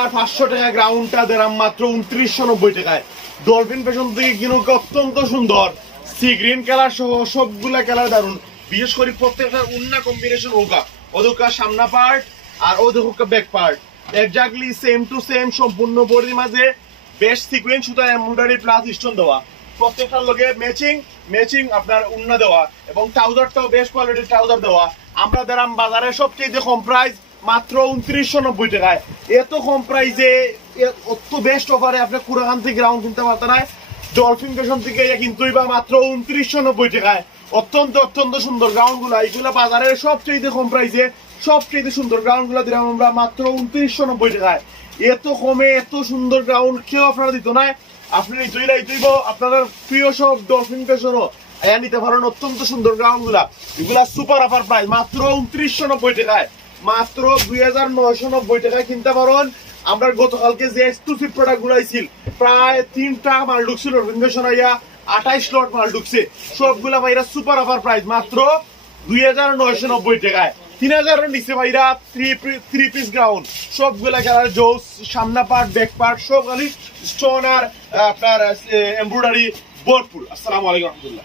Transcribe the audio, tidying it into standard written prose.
2500 টাকা গ্রাউন্ডটা দিলাম মাত্র 2990 টাকায়। ডলফিন ফ্যাশন থেকে কিনো অত্যন্ত সুন্দর সি গ্রিন কালার সহ সবগুলা কালার দারুন। বিশেষ করে প্রত্যেকটা উন্না কম্বিনেশন হোকা ওদোকা সামনা পার্ট আর ওদোকা back part exactly same to same সম্পূর্ণ বডির মাঝে বেস্ট সিকোয়েন্স সুতা এমব্রয়ডারি প্লাস স্টোন দেওয়া। প্রত্যেকটার লগে ম্যাচিং আপনার উন্না দেওয়া এবং ট্রাউজারটাও বেস্ট কোয়ালিটির ট্রাউজার দেওয়া। আমরা দিলাম বাজারে সবচেয়ে কম প্রাইস মাত্র 2990 টাকায়। এত কম প্রাইসে অত বেস্ট অফারে আপনি কুড়াখান থেকে গ্রাউন্ড কিনতে পারতেন না। ডলফিন ফ্যাশন থেকে কিনতেই বা মাত্র 2990 টাকায়। অত্যন্ত সুন্দর গ্রাউন্ড গুলা, এইগুলা বাজারের সবচেয়ে কম প্রাইসে সবচেয়ে সুন্দর গ্রাউন্ড গুলা দিলাম আমরা মাত্র 2990 টাকায়। এত কমে এত সুন্দর গ্রাউন্ড কেউ আপনারা দিত না। আপনি নিতেইব আপনার প্রিয় সব ডলফিন ফ্যাশনও নিতে পারেন। অত্যন্ত সুন্দর গ্রাউন্ড গুলা, এগুলা সুপার অফার প্রাইস মাত্র 2990 টাকায়। মাত্র 2990 টাকায় কিনতে পারেন। আমরা গতকালকে যে এক্সক্লুসিভ প্রোডাক্ট গুলো আইছিল প্রায় 3টা মাল ঢুকছিল, ইনভেশন আইয়া 28 লট মাল ঢুকছে। সবগুলা ভাইরা সুপার অফার প্রাইস মাত্র 2990 টাকায়। 3000 এর নিচে ভাইরা 3 পিস গ্রাউন্ড সবগুলা কালার জোস সামনা পার্ট ব্যাক পার্ট সব খালি স্টোন আর আপনার এমব্রয়ডারি ভরপুর। আসসালামু আলাইকুম রহমতুল্লাহ।